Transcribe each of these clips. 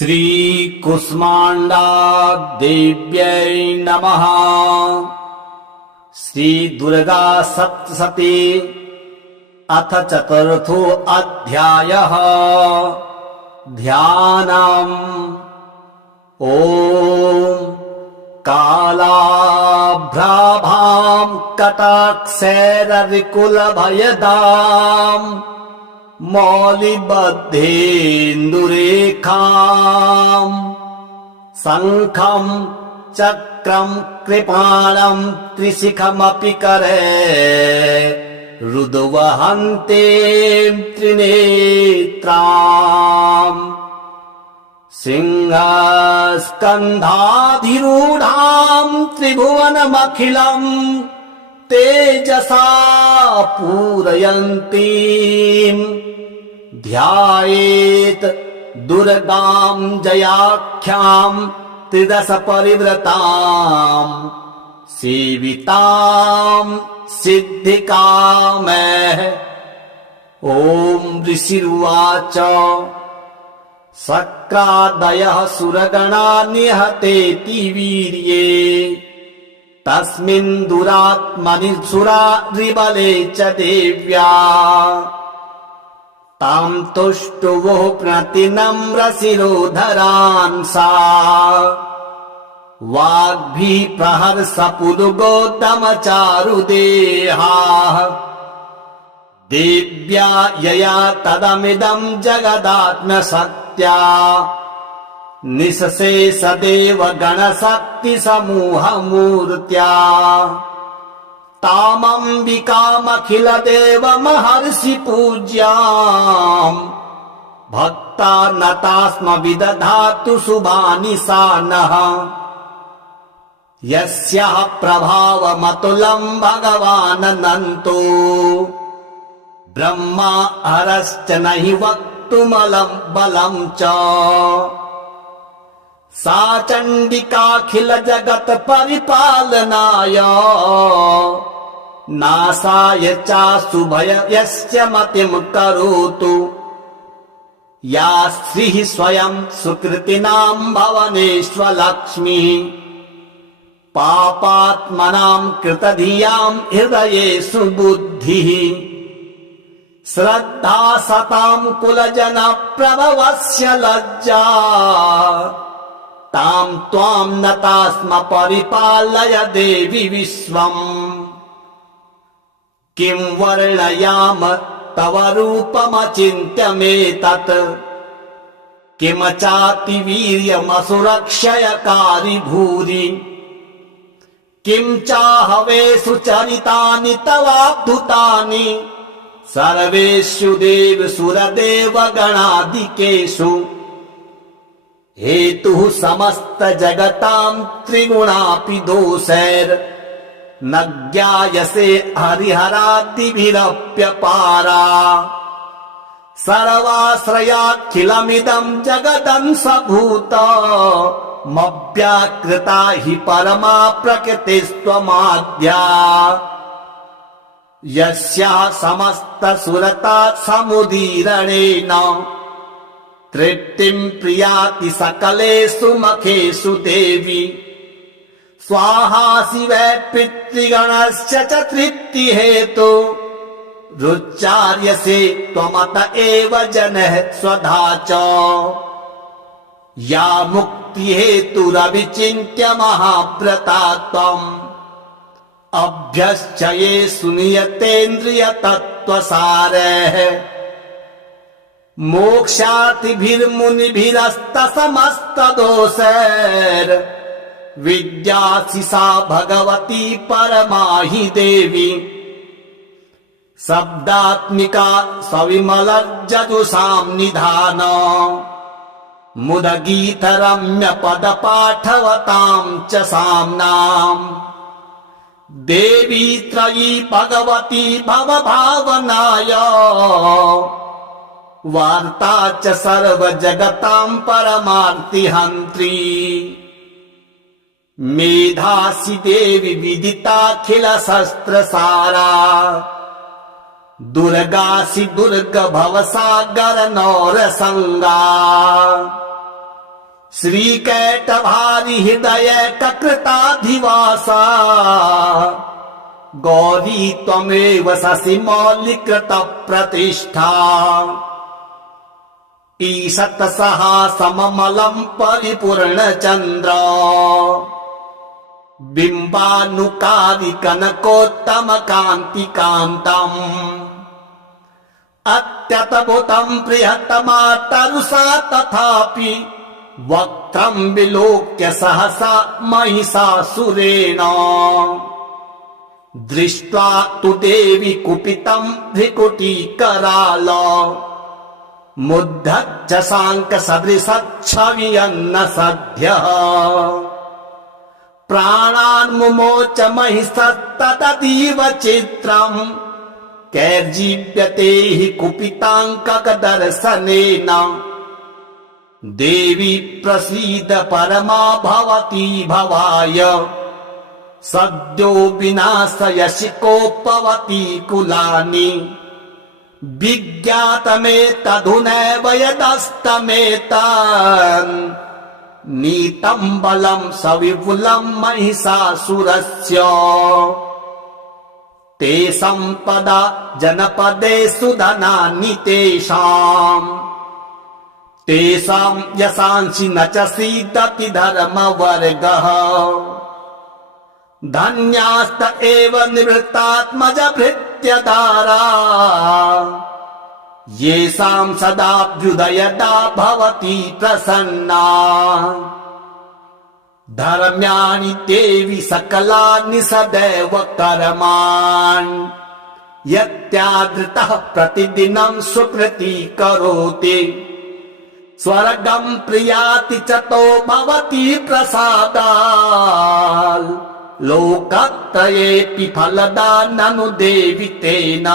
श्री कुष्माण्डा देव्यै नमः। श्री दुर्गा सप्तशती अथ चतुर्थो अध्यायः। ध्यानम्। ॐ कालाभ्राभां कटाक्षैरविकुलभयदाम् मौलिबद्धेन्दुरेखाम् शङ्खं चक्रं कृपाणं त्रिशिखमपि करे रुद्वहन्ते त्रिनेत्राम् सिंहस्कन्धाधिरूढां त्रिभुवनमखिलम् तेजसा पूरयन्तीम् ध्यायेत् दुर्गां जयाख्यां त्रिदश परिव्रताम् सेवितां सिद्धिकामः। ॐ ऋषिरुवाच शक्रादयः सुरगणा निहतेति वीर्ये तस्मिन् दुरात्मनि सुरारिबले च देव्या तां तुष्टुवो प्रतिनम्रशिरोधरान् सा वाग्भिः प्रहर्षपुलुगोत्तमचारुदेहाः देव्या यया तदमिदं जगदात्मशक्त्या निःशेषदेव गणशक्तिसमूहमूर्त्या तामम्बिकामखिलदेव महर्षि पूज्याम् भक्ता नतास्म विदधातु शुभानि सा नः। यस्याः प्रभावमतुलं भगवानन्तो ब्रह्मा हरश्च नहि वक्तुमलं बलं च सा चण्डिकाखिल जगत् परिपालनाय नाशाय चाशुभयस्य मतिं करोतु या श्रीः स्वयं सुकृतिनां भवनेष्वलक्ष्मीः पापात्मनां कृतधियां हृदयेषु बुद्धिः श्रद्धा सतां कुलजन प्रभवस्य लज्जा तां त्वां नतास्म परिपालय देवि विश्वम्। किं वर्णयाम तव रूपमचिन्त्यमेतत् किम चातिवीर्यमसुरक्षयकारि भूरि किं चाहवेषु चरितानि तवाद्भुतानि सर्वेषु देवसुरदेवगणादिकेषु हेतुः समस्त जगतां त्रिगुणापि दोषैर् न ज्ञायसे हरिहरादिभिरप्यपारा सर्वाश्रयाखिलमिदं जगदंशभूत मव्याकृता हि परमा प्रकृतिस्त्वमाद्या यस्याः समस्त सुरता समुदीरणेन तृप्तिं प्रियाति सकलेषु मखेषु देवी स्वाहा शिवै पितृगणस्य च तृप्तिहेतु रुच्चार्यसे त्वमत एव जनः स्वधा च या मुक्तिहेतुरविचिन्त्य महाव्रता त्वम् अभ्यश्चये सुनियतेन्द्रियतत्त्वसारः मोक्षार्थिभिर्मुनिभिरस्तसमस्तदोषैर् विद्यासि सा भगवती परमा हि देवी शब्दात्मिका सविमलज्जजुषां निधान मुदगीतरम्य पदपाठवतां च साम्नाम् देवी त्रयी भगवती भवभावनाय वार्ता च सर्वजगतां परमार्तिहन्त्री मेधासि देवी विदिताखिल शस्त्रसारा दुर्गासि दुर्ग भवसागर नौरसंगा श्रीकैटभारि हृदय ककृताधिवासा गौरी त्वमेव शशि मौलिकृत प्रतिष्ठा ईषत् सहासममलं परिपूर्ण चंद्र बिंबानुकारी कनकोत्तम कांति कांतम् अत्यद्भुतं प्रियतमा तरुषा तथापि वक्त्रं विलोक्य सहसा महिषासुरेण दृष्ट्वा तु देवी कुपितं भ्रिकुटीकराल मुद्धच्च शाङ्खसदृशच्छवियन्न सद्यः प्राणान् मुमोच महिषस्तदतीव चित्रम् कैर्जीव्यते हि कुपिताङ्ककदर्शनेन देवी प्रसीद परमा भवती भवाय सद्यो विनाशयसि कोपवती कुलानि विज्ञातमेतधुनैव यदस्तमेतन् नीतं बलं सविपुलं महिषासुरस्य ते सम्पदा जनपदे सुधनानि तेषां यशांसि न च सीदति धर्मवर्गः धन्यास्त एव निवृत्तात्मज भृत्यदारा येषां सदाभ्युदयदा भवति प्रसन्ना धर्म्याणि देवि सकलानि सदैव कर्माणि यत्यादृतः प्रतिदिनं सुकृति करोति स्वर्गं प्रियाति चतो भवति प्रसादात् लोकत्रयेऽपि फलदा ननु देवि तेन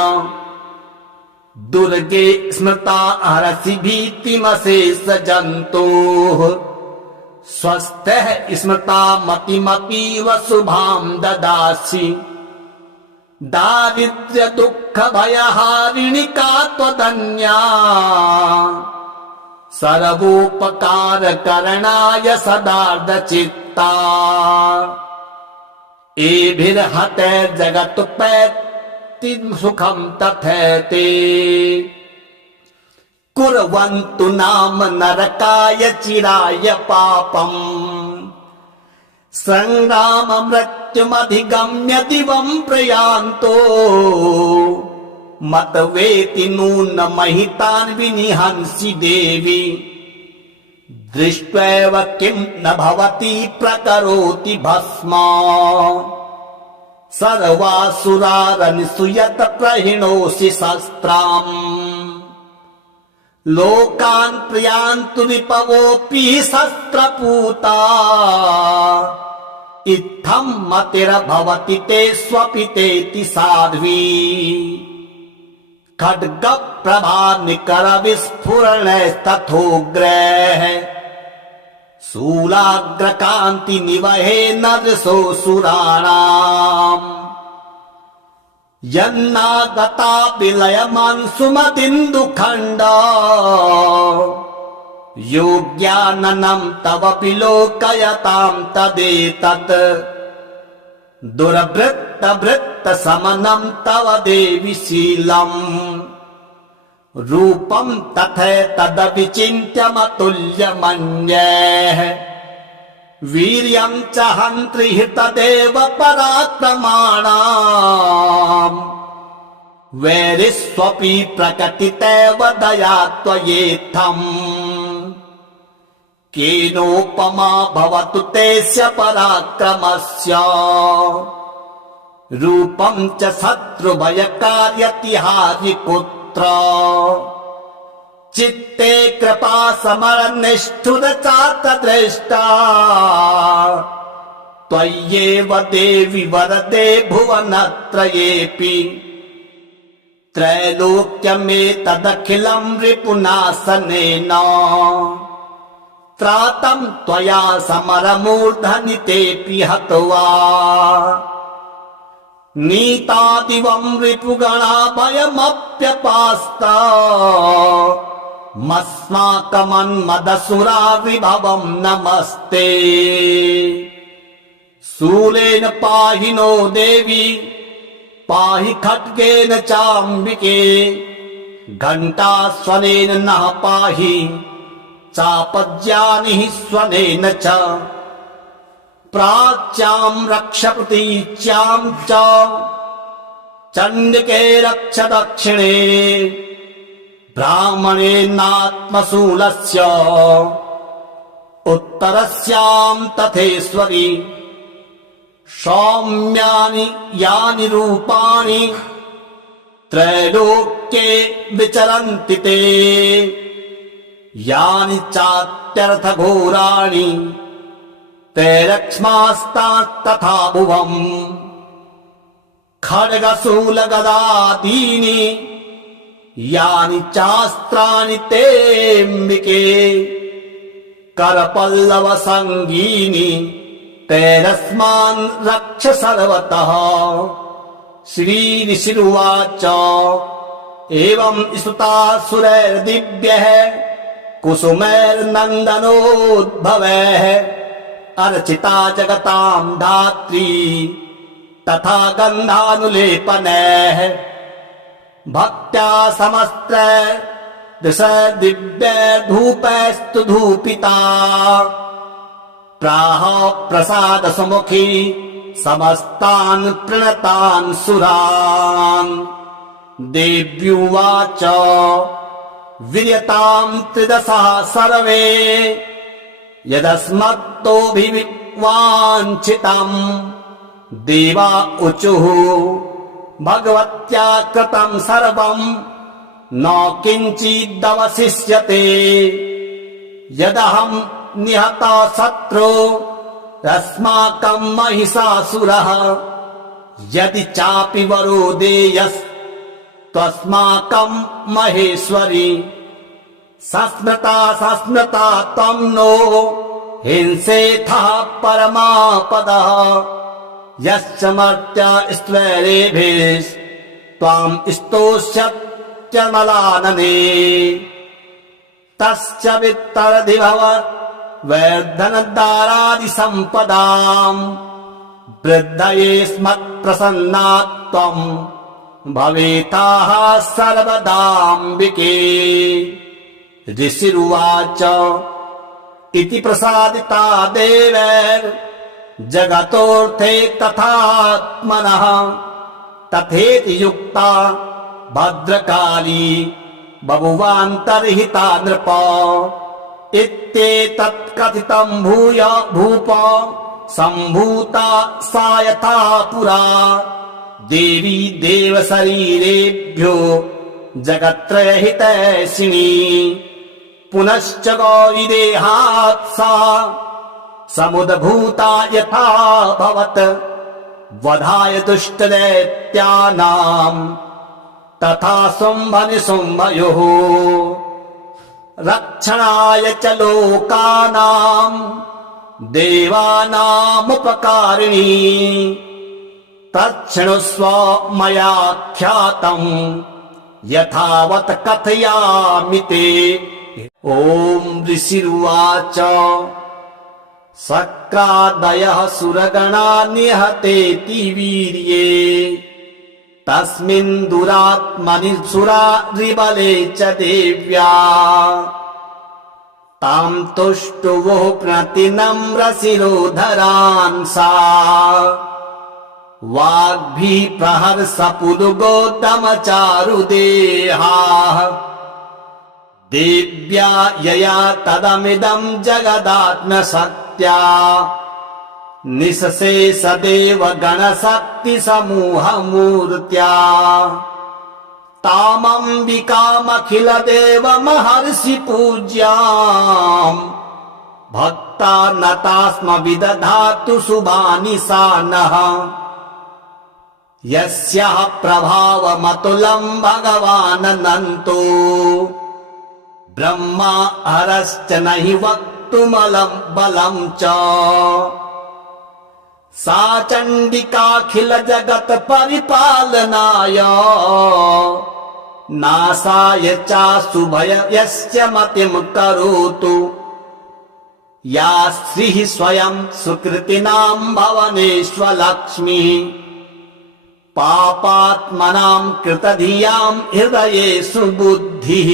दुर्गे स्मृता हरसि भीतिमशेष जन्तोः स्वस्थः स्मृता मतिमतीव शुभां ददासि दारिद्र्य दुःख भयहारिणि का त्वदन्या सर्वोपकार करणाय सदार्धचित्ता एभिर्हते जगत्पैति सुखं तथैते कुर्वन्तु नाम नरकाय चिराय पापम् संग्राम मृत्युमधिगम्य दिवं प्रयान्तो मतवेति नून महितान् विनिहंसि देवी दृष्ट्वैव किं न भवति प्रकरोति भस्मा सर्वासुरारनिसूयत प्रहिणोषि शस्त्राम् लोकान् प्रियान्तु रिपवोऽपि शस्त्रपूता इत्थं मतिर्भवति ते स्वपितेति साध्वी खड्ग प्रभा निकर विस्फुरणस्तथोग्रैः शूलाग्रकान्ति निवहे नदृशो सुराणाम् यन्नागता विलयमान् सुमतिन्दुखण्डा योग्याननं तव विलोकयतां तदेतत् दुर्वृत्त वृत्त समनं तव देवि शीलम् रूपं तथैतदविचिन्त्यमतुल्यमन्यैः वीर्यं च हन्त्रि तदेव पराक्रमाणाम् वैरिष्वपि प्रकटितैव दया त्वयेत्थम् केनोपमा भवतु तेस्य पराक्रमस्य रूपं च शत्रुभयकार्यतिहारि पुत्र चित्ते कृपा समरनिष्ठुर चातदृष्टा त्वय्येव देवि वरदे भुवनत्रयेऽपि त्रैलोक्यमेतदखिलं रिपुनाशनेन त्रातं त्वया समरमूर्धनि तेऽपि हत्वा नीतादिवं रिपुगणा भयमप्यपास्ता मस्माकमन्मदसुरा विभवं नमस्ते। शूलेन पाहि नो देवी पाहि खड्गेन चाम्बिके, घण्टास्वनेन नः पाहि चापज्यानिः स्वनेन च, प्राच्यां रक्ष प्रतीच्यां च चण्डिके रक्ष दक्षिणे, ब्राह्मणेनात्मशूलस्य उत्तरस्यां तथेश्वरि, सौम्यानि यानि रूपाणि त्रैलोक्ये विचरन्ति ते, यानि चात्यर्थघोराणि तैरक्ष्मास्तास्तथा भुवम्। खड्गशूलगदादीनि यानि चास्त्राणि तेऽम्बिके, करपल्लवसङ्गीनि तैरस्मान् रक्ष सर्वतः। श्रीऋषिरुवाच एवं स्तुतासुरैर्दिव्यैः कुसुमैर्नन्दनोद्भवैः, अर्चिता जगतां धात्री तथा गन्धानुलेपनैः, भक्त्या समस्त्रैर्दिव्यैर्धूपैस्तु धूपिता, प्राह प्रसाद सुमुखी समस्तान् प्रणतान् सुरान्। देव्युवाच वीर्यतां त्रिदशः सर्वे यदस्मत्तोऽभिवाञ्छितम्, देवा ऊचुः भगवत्या कृतं सर्वं न किञ्चिदवशिष्यते। यदहं निहता शत्रु अस्माकं महिषासुरः, यदि चापि वरो देयस्त्वस्माकं महेश्वरि, सस्मृता त्वं नो हिंसेथः परमापदः, यश्च मर्त्या स्त्वैरेभिस्त्वां स्तोष्यत्यमलानने। तस्य वित्तरधिभव वैर्धनदारादिसम्पदाम्, वृद्धये स्मत्प्रसन्ना त्वं भवेताः सर्वदाम्बिके। ऋषिरुवाच इति प्रसादिता देवैर्जगतोऽर्थे तथात्मनः, तथेति युक्ता भद्रकाली बभुवान्तर्हिता नृप। इत्येतत् कथितं भूय भूप सम्भूता सा यथा पुरा, देवी देवशरीरेभ्यो जगत्त्रयहितैषिणी। पुनश्च गौरी देहात् सा समुद्भूता यथा भवत्, वधाय दुष्टदैत्यानां तथा शुम्भनिशुम्भयोः, रक्षणाय च लोकानां देवानामुपकारिणी। तच्छृणुष्व मया ख्यातं यथावत् कथयामि ते। ॐ ऋषिरुवाच शक्रादयः सुरगणा निहतेति वीर्ये, तस्मिन् दुरात्मनि सुरा रिबले च देव्या। तां तुष्टुवुः प्रतिनम्रशिरोधरान् सा, वाग्भिः प्रहर्षपुलुगोत्तमचारुदेहाः। देव्या यया तदमिदं जगदात्मशक्त्या, निःशेषदेव गणशक्तिसमूहमूर्त्या। तामम्बिकामखिलदेव महर्षि पूज्याम्, भक्ता नतास्म विदधातु शुभानि सा नः। यस्याः प्रभावमतुलं भगवानन्तो, ब्रह्मा हरश्च नहि वक्तुमलं बलं च। सा चण्डिकाखिल जगत् परिपालनाय, नासाय चाशुभयस्य मतिं करोतु या श्रीः स्वयं सुकृतिनां भवनेष्वलक्ष्मीः पापात्मनां कृतधियां हृदयेषु बुद्धिः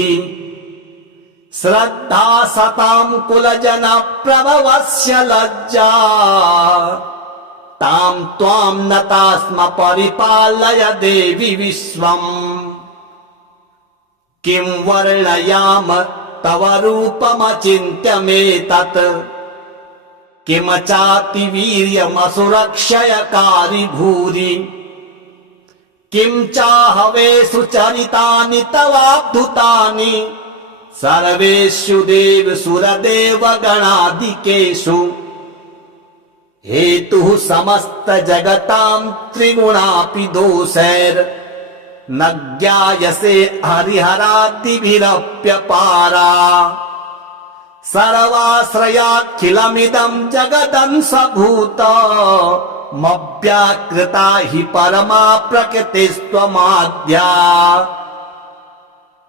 श्रद्धा सतां कुलजनप्रभवस्य लज्जा तां त्वां नता स्म परिपालय देवि विश्वम् किं वर्णयाम तव रूपमचिन्त्यमेतत् किम चातिवीर्यमसुरक्षयकारि भूरि किं चाहवेषु चरितानि तवाद्भुतानि सर्वेषु देवसुरदेवगणादिकेषु हेतुः समस्त जगतां त्रिगुणापि दोषैर् न ज्ञायसे हरिहरादिभिरप्यपारा सर्वाश्रयाखिलमिदं जगदंशभूत मव्याकृता हि परमा प्रकृतिस्त्वमाद्या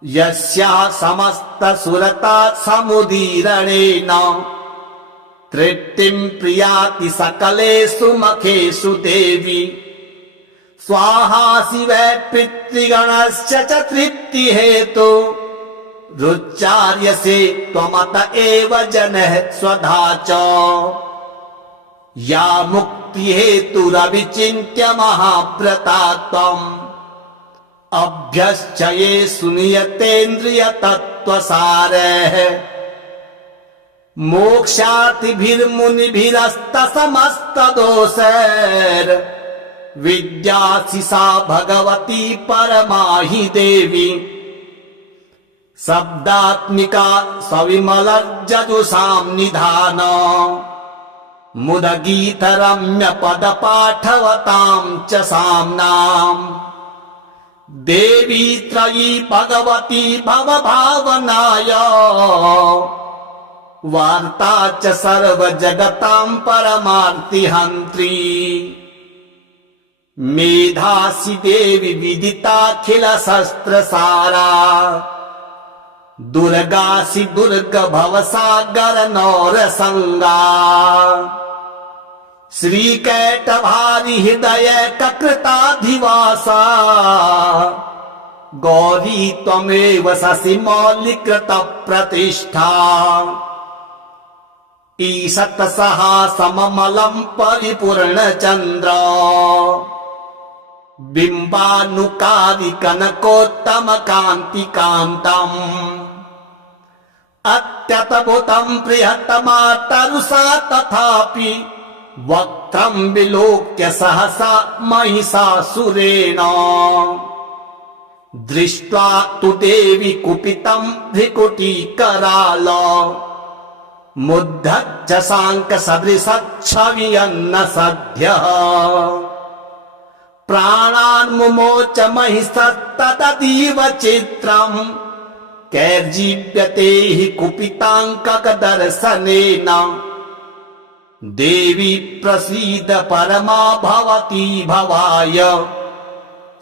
यस्या समस्त सुरता समुदीरणेन तृप्तिं प्रियाति सकलेषु मखेषु देवी स्वाहा शिवै पितृगणस्य च तृप्तिहेतु रुच्चार्यसे त्वमत एव जनः स्वधा च या मुक्तिहेतुरविचिन्त्य महाव्रता त्वम् अभ्यश्चये सुनियतेन्द्रियतत्त्वसारः मोक्षार्थिभिर्मुनिभिरस्तसमस्तदोषैर् विद्यासि सा भगवती परमा हि देवी शब्दात्मिका सविमलज्जजुषां निधान मुदगीतरम्य पदपाठवतां च साम्नाम् देवी त्रयी भगवती भवभावनाय वार्ता च सर्वजगतां परमार्तिहन्त्री मेधासि देवी विदिताखिल शस्त्रसारा दुर्गासि दुर्ग भवसागर नौरसंगा श्रीकैटभारि हृदय ककृताधिवासा गौरी त्वमेव शशि मौलिकृत प्रतिष्ठा ईशत सहासममलं परिपूर्ण चंद्र बिंबानुकारी कनकोत्तम कांति कांतम् अत्यतभुतं प्रियतमा तरुषा तथापि वक्त्रं विलोक्य सहसा महिषासुरेण दृष्ट्वा तु देवी कुपितं भ्रिकुटीकराल मुद्धच्च शांक सदृशच्छवियन्न सद्यः प्राणान् मुमोच महिषस्तदतीव चित्रम् कैर्जीव्यते हि कुपिताङ्ककदर्शनेन देवी प्रसीद परमा भवती भवाय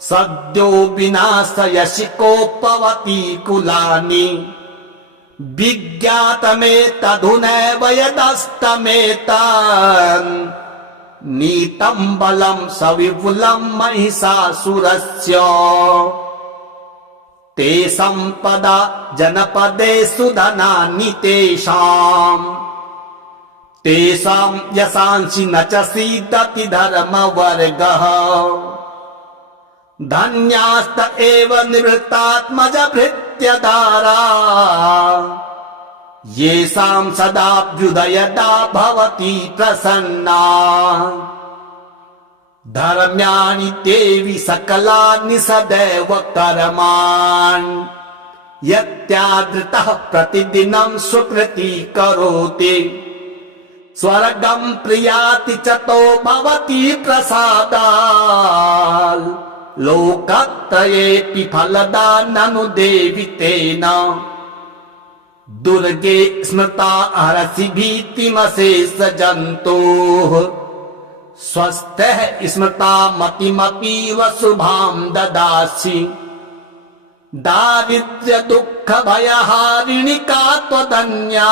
सद्यो विनाशयसि कोपवती कुलानि विज्ञातमेतधुनैव यदस्तमेतन् नीतं बलं सविपुलं महिषासुरस्य ते सम्पदा जनपदेषु धनानि तेषां यशांसि न च सीदति धर्मवर्गः धन्यास्त एव निवृत्तात्मज भृत्यदारा येषां सदाभ्युदयदा भवति प्रसन्ना धर्म्याणि देवि सकलानि सदैव कर्माणि यत्यादृतः प्रतिदिनं सुकृती करोति स्वर्गं प्रियाति चतो भवति प्रसादात् लोकत्रयेऽपि फलदा ननु देवि तेन दुर्गे स्मृता हरसि भीतिमशेष जन्तोः स्वस्थः स्मृता मतिमपीव शुभां ददासि दारिद्र्य दुःख भयहारिणि का त्वदन्या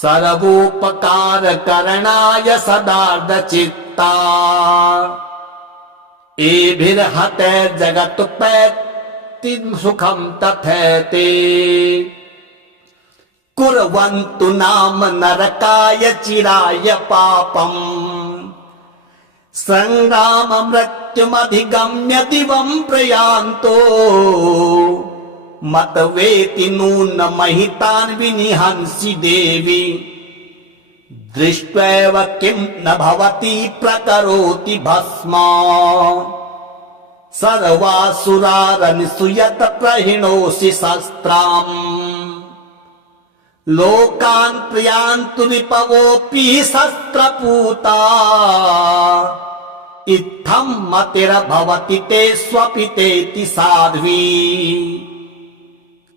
सर्वोपकार करणाय सदार्थ चित्ता एभिर्हते जगत्पैति सुखं तथैते कुर्वन्तु नाम नरकाय चिराय पापम् संग्राम मृत्युमधिगम्य दिवं प्रयान्तो मत वेति नून महितान् विनिहंसि देवी दृष्ट्वैव किं न भवति प्रकरोति भस्मा सर्वासुरारनिसूयत प्रहिणोषि शस्त्राम् लोकान् प्रियान्तु रिपवोऽपि शस्त्रपूता इत्थं मतिर्भवति ते स्वपितेति साध्वी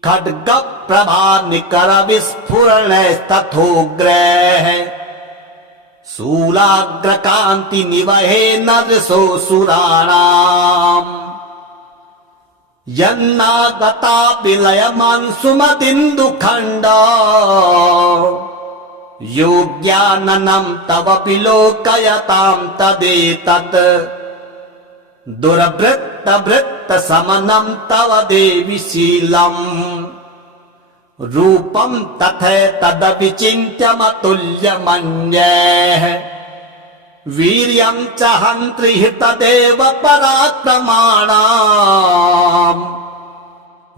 खड्ग प्रभा निकर विस्फुरणैस्तथोग्रैः शूलाग्रकान्ति निवहे नरसो सुराणाम् यन्नागता विलयमान् सुमतिन्दुखण्डा योग्याननं तव विलोकयतां तदेतत् दुर्वृत्त समनं तव देवि शीलम् रूपं तथैतदविचिन्त्यमतुल्यमन्यैः वीर्यं च हन्त्रि तदेव पराक्रमाणाम्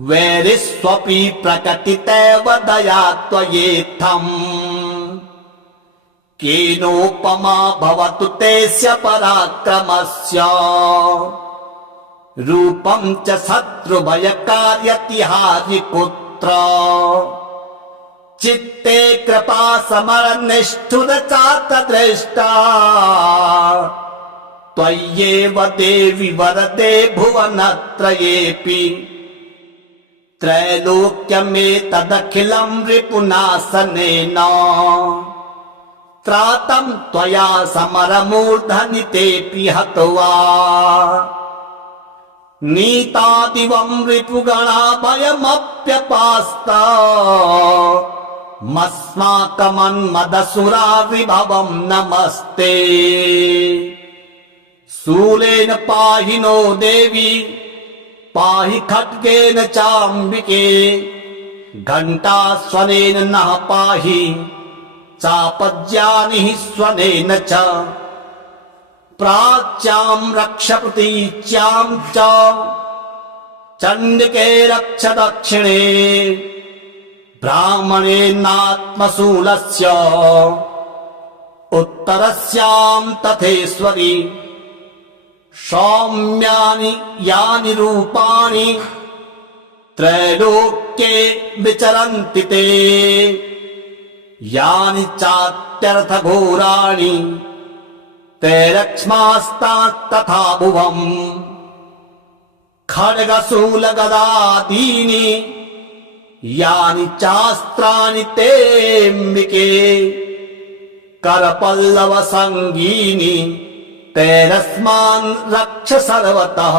वैरिष्वपि प्रकटितैव दया त्वयेत्थम् केनोपमा भवतु तेस्य पराक्रमस्य रूपं च शत्रुभयकार्यतिहारिपुत्र चित्ते कृपा समरनिष्ठुर चातदृष्टा त्वय्येव देवि वरदे भुवनत्रयेऽपि त्रैलोक्यमेतदखिलं रिपुनाशनेन त्रातं त्वया समरमूर्धनि तेऽपि हत्वा नीतादिवं रिपुगणा भयमप्यपास्ता मस्माकमन्मदसुरा विभवं नमस्ते शूलेन पाहि नो देवी पाहि खड्गेन चाम्बिके घण्टास्वनेन नः पाहि चापज्यानि स्वनेन च प्राच्यां रक्ष प्रतीच्यां च चण्डिके रक्ष दक्षिणे ब्राह्मणेनात्मशूलस्य उत्तरस्यां तथेश्वरि सौम्यानि यानि रूपाणि त्रैलोक्ये विचरन्ति ते यानि चात्यर्थघोराणि तैरक्ष्मास्तास्तथा भुवम् खड्गशूलगदादीनि यानि चास्त्राणि तेऽम्बिके करपल्लवसङ्गीनि तैरस्मान् रक्ष सर्वतः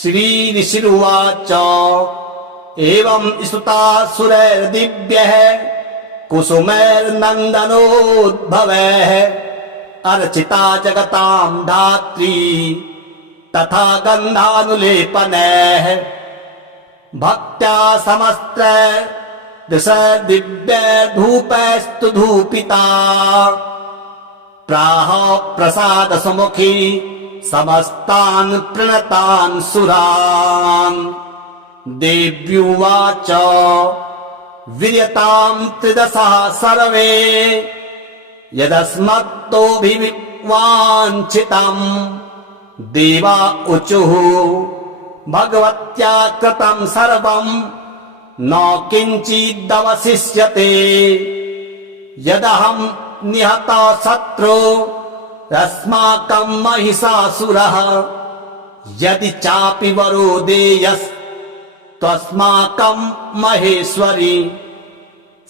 श्रीऋषिरुवाच एवं स्तुतासुरैर्दिव्यैः कुसुमैर्नन्दनोद्भवैः अर्चिता जगतां धात्री तथा गन्धानुलेपनैः भक्त्या समस्त्रैर्दिशैर्दिव्यैर्धूपैस्तु धूपिता प्राह प्रसाद सुमुखी समस्तान् प्रणतान् सुरान् देव्युवाच विर्यतां त्रिदशः सर्वे यदस्मत्तोऽभिवाञ्छितम् देवा ऊचुः भगवत्या कृतं सर्वं न किञ्चिदवशिष्यते यदहं निहता शत्रु अस्माकं महिषासुरः यदि चापि वरो देयस्त्वस्माकं महेश्वरि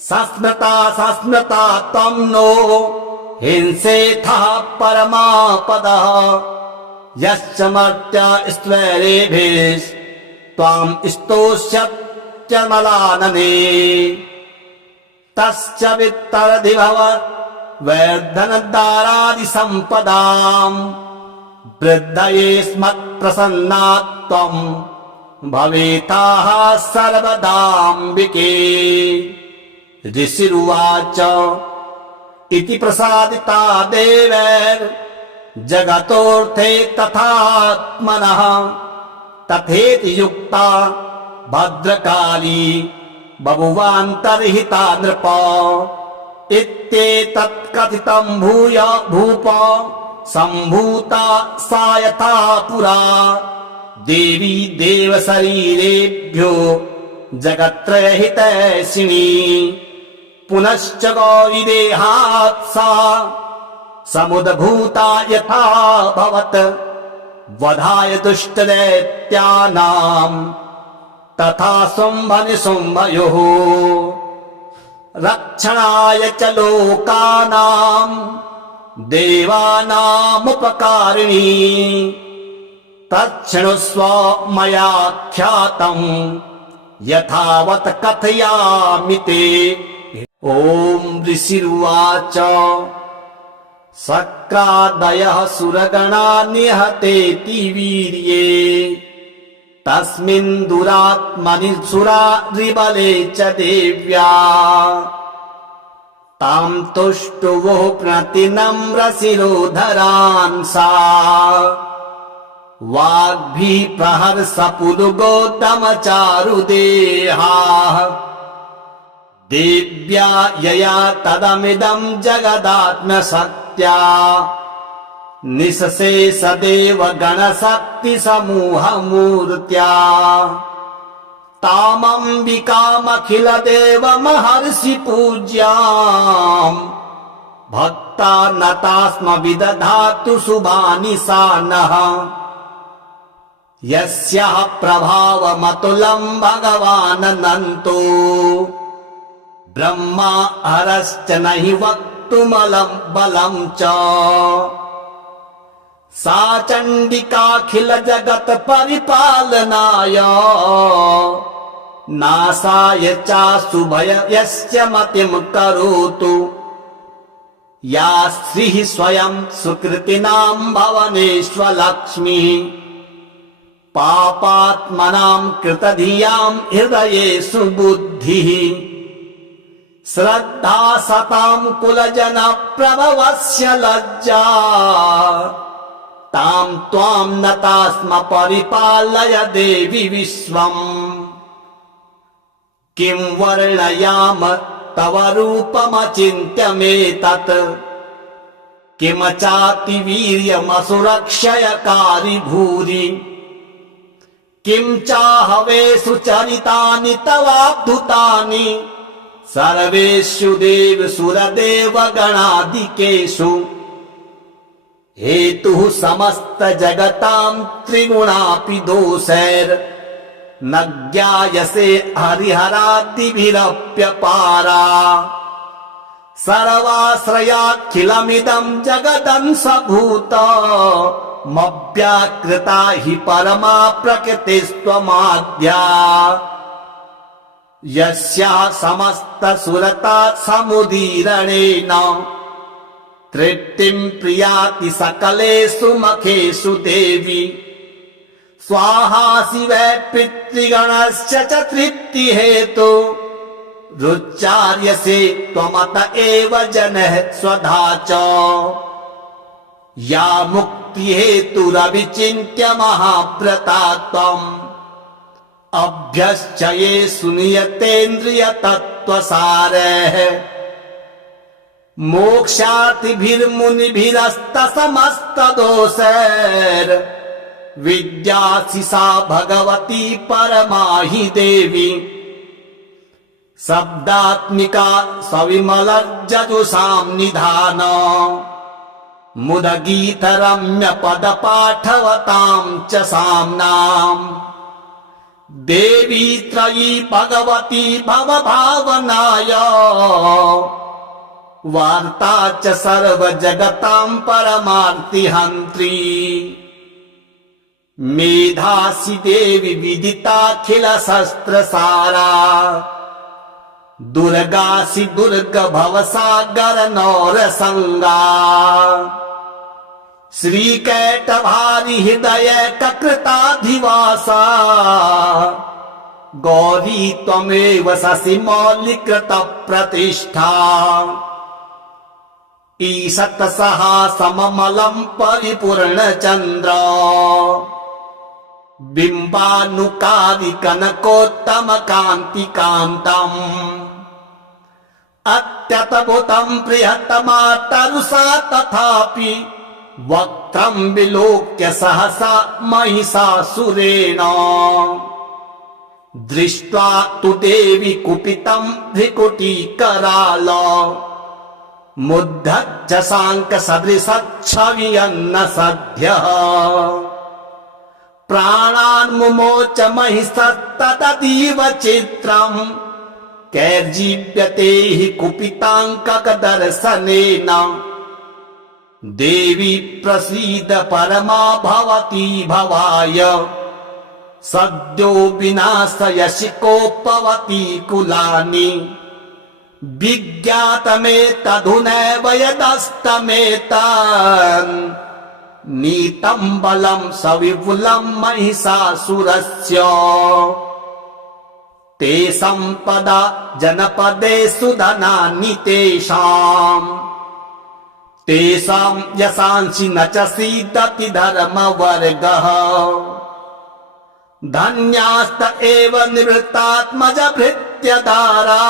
सस्मृता त्वं नो हिंसेथः परमापदः यश्च मर्त्य स्त्वरेभिस्त्वां स्तोष्यत्यमलानने तस्य वित्तरधिभव वैर्धनदारादिसम्पदाम् वृद्धये स्मत्प्रसन्नात् त्वं भवेताः सर्वदाम्बिके। ऋषिरुवाच इति प्रसादिता देवैर्जगतोऽर्थे तथात्मनः तथेति युक्ता भद्रकाली बभुवान्तर्हिता नृप। इत्येतत् कथितं भूय भूप सम्भूता सा यथा पुरा देवी देवशरीरेभ्यो जगत्त्रयहितैषिणी। पुनश्च गौरी देहात् सा समुद्भूता यथा भवत् वधाय दुष्टदैत्यानां तथा शुम्भनिशुम्भयोः रक्षणाय च लोकानां देवानामुपकारिणी। तच्छृणुष्व मया ख्यातं यथावत् कथयामि ते। ॐ ऋषिरुवाच शक्रादयः सुरगणा निहतेति वीर्ये तस्मिन् दुरात्मनि सुरा रिबले च देव्या तां तुष्टुवुः प्रतिनम्रशिरोधरान् सा वाग्भिः प्रहर्षपुरुगौतमचारुदेहाः देव्या यया तदमिदं जगदात्मशक्त्या निःशेषदेव गणशक्तिसमूहमूर्त्या तामम्बिकामखिलदेवमहर्षि पूज्याम् भक्ता नतास्म विदधातु शुभानि सा नः। यस्याः प्रभावमतुलं भगवानन्तो ब्रह्मा हरश्च न हि वक्तुमलं बलं च। सा चण्डिकाखिल जगत् परिपालनाय नाशाय चाशुभयस्य मतिं करोतु। या श्रीः स्वयं सुकृतिनां भवनेष्वलक्ष्मीः पापात्मनां कृतधियां हृदयेषु बुद्धिः श्रद्धा सतां कुलजन प्रभवस्य लज्जा तां त्वां नता स्म परिपालय देवि विश्वम्। किं वर्णयाम तव रूपमचिन्त्यमेतत् किम चातिवीर्यमसुरक्षयकारि भूरि किं चाहवेषु चरितानि तवाद्भुतानि सर्वेषु देवसुरदेव गणादिकेषु। हेतुः समस्त जगतां त्रिगुणापि दोषैर्न ज्ञायसे हरिहरादिभिरप्यपारा। सर्वाश्रयाखिलमिदं जगदंशभूत मव्याकृता हि परमा प्रकृतिस्त्वमाद्या। यस्या समस्त सुरता समुदीरणेन तृप्तिं प्रियाति सकलेषु मखेषु देवी। स्वाहा शिवै पितृगणस्य च तृप्ति हेतु रुच्चार्यसे त्वमत एव जनः स्वधा च। या मुक्ति हेतुरविचिन्त्य महाव्रता त्वम् अभ्यश्च ये सुनियतेन्द्रिय तत्त्वसारः मोक्षार्थिभिर्मुनिभिरस्त समस्त दोषैर् विद्यासि सा भगवती परमा हि देवी। शब्दात्मिका सविमलज्जजुषां निधान मुदगीतरम्य पदपाठवतां च साम्नाम्। देवी त्रयी भगवती भवभावनाय वार्ता च सर्वजगतां परमार्तिहन्त्री। मेधासि देवि विदिताखिल शस्त्रसारा दुर्गासि दुर्ग भवसागर नौरसंगा श्रीकैटभारि हृदय ककृताधिवासा गौरी त्वमेव शशि मौलिकृत प्रतिष्ठा ईशत सहासममलं परिपूर्ण चंद्र बिंबानुकारी कनकोत्तम कांति कांतम अत्यतभुतं प्रियतमा तरुषा तथापि वक्त्रं विलोक्य सहसा महिषासुरेण दृष्ट्वा तु देवी कुपितं भ्रिकुटीकराल मुद्धच्छशांक सदृशच्छवियन्न सद्यः प्राणान् मुमोच महिषस्तदतीव चित्रम् कैर्जीव्यते हि कुपिताङ्ककदर्शनेन देवी प्रसीद परमा भवती भवाय सद्यो विनाशयसि कोपवती कुलानि विज्ञातमेतधुनैव यदस्तमेतन् नीतं बलं सविपुलं महिषासुरस्य ते सम्पदा जनपदेषु धनानि तेषां यशांसि न च सीदति धर्मवर्गः धन्यास्त एव निवृत्तात्मज भृत्यदारा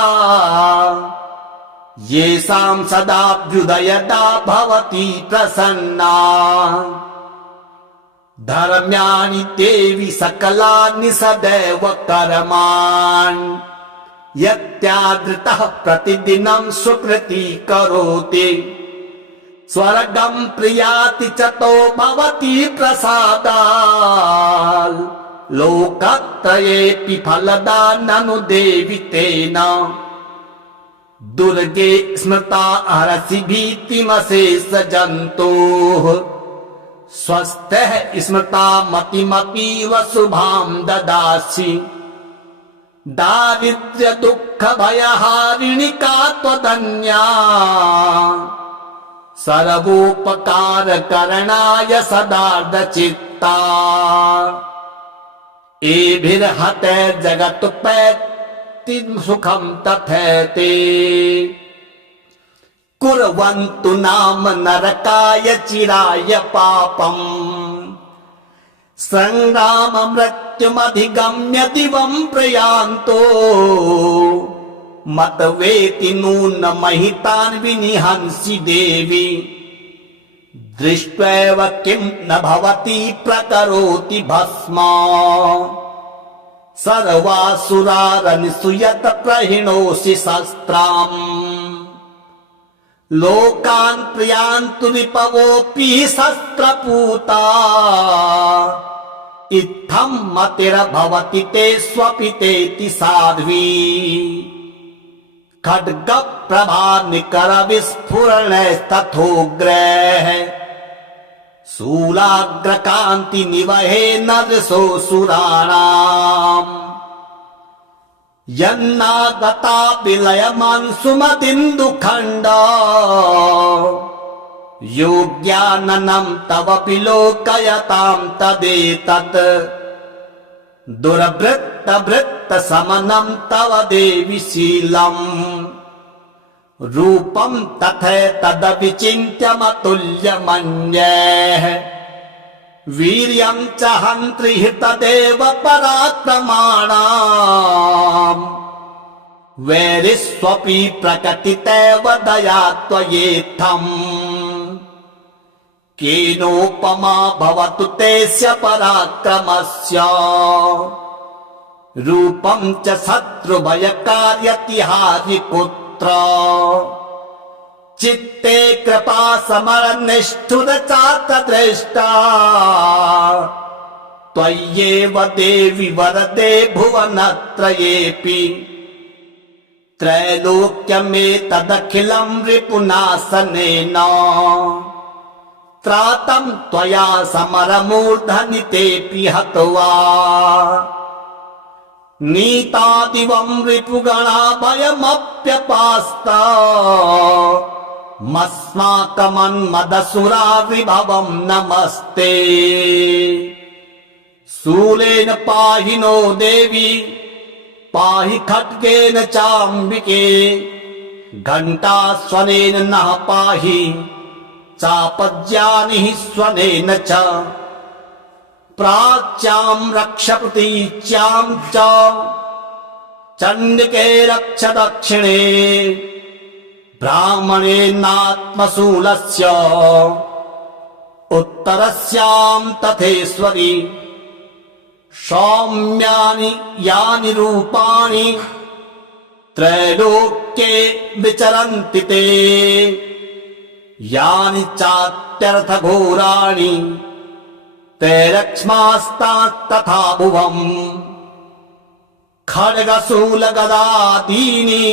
येषां सदाभ्युदयदा भवति प्रसन्ना धर्म्याणि देवि सकलानि सदैव कर्माणि यत्यादृतः प्रतिदिनं सुकृति करोति स्वर्गं प्रियाति चतो भवति प्रसादात् लोकत्रयेऽपि फलदा ननु देवि तेन दुर्गे स्मृता हरसि भीतिमशेष जन्तोः स्वस्थः स्मृता मतिमपीव शुभां ददासि दारिद्र्य दुःख भयहारिणि का त्वदन्या सर्वोपकार करणाय सदार्धचित्ता एभिर्हते जगत्पैति सुखं तथैते कुर्वन्तु नाम नरकाय चिराय पापम् संग्राम मृत्युमधिगम्य दिवं प्रयान्तो मतवेति नून महितान् विनिहंसि देवी दृष्ट्वैव किं न भवति प्रकरोति भस्मा सर्वासुरारनिसूयत प्रहिणोषि शस्त्राम् लोकान् प्रियान्तु रिपवोऽपि शस्त्रपूता इत्थं मतिर्भवति ते स्वपितेति साध्वी खड्ग प्रभा निकर विस्फुरणस्तथोग्रैः शूलाग्रकान्ति निवहे नदृशो सुराणाम् यन्नागता विलयमान्सुमतिन्दुखण्डा योग्याननं तव विलोकयतां तदेतत् दुर्वृत्त समनं तव देवि शीलम् रूपं तथैतदविचिन्त्यमतुल्यमन्यैः वीर्यं च हन्त्रि तदेव पराक्रमाणाम् वैरिष्वपि प्रकटितैव दया त्वयेत्थम् केनोपमा भवतु तेस्य पराक्रमस्य रूपं च शत्रुभयकार्यतिहारिपुत्र चित्ते कृपा समरनिष्ठुर चातदृष्टा त्वय्येव देवि वरदे भुवनत्रयेऽपि त्रैलोक्यमेतदखिलं रिपुनाशनेन त्रातं त्वया समरमूर्धनि तेऽपि हत्वा नीतादिवं रिपुगणा भयमप्यपास्ता मस्माकमन्मदसुरा विभवं नमस्ते शूलेन पाहि नो देवी पाहि खड्गेन चाम्बिके घण्टास्वनेन नः पाहि चापज्यानिः स्वनेन च प्राच्यां रक्ष प्रतीच्यां च चण्डिके रक्ष दक्षिणे ब्राह्मणेनात्मशूलस्य उत्तरस्यां तथेश्वरि सौम्यानि यानि रूपाणि त्रैलोक्ये विचरन्ति ते यानि चात्यर्थघोराणि तैरक्ष्मास्तास्तथा भुवम् खड्गशूलगदादीनि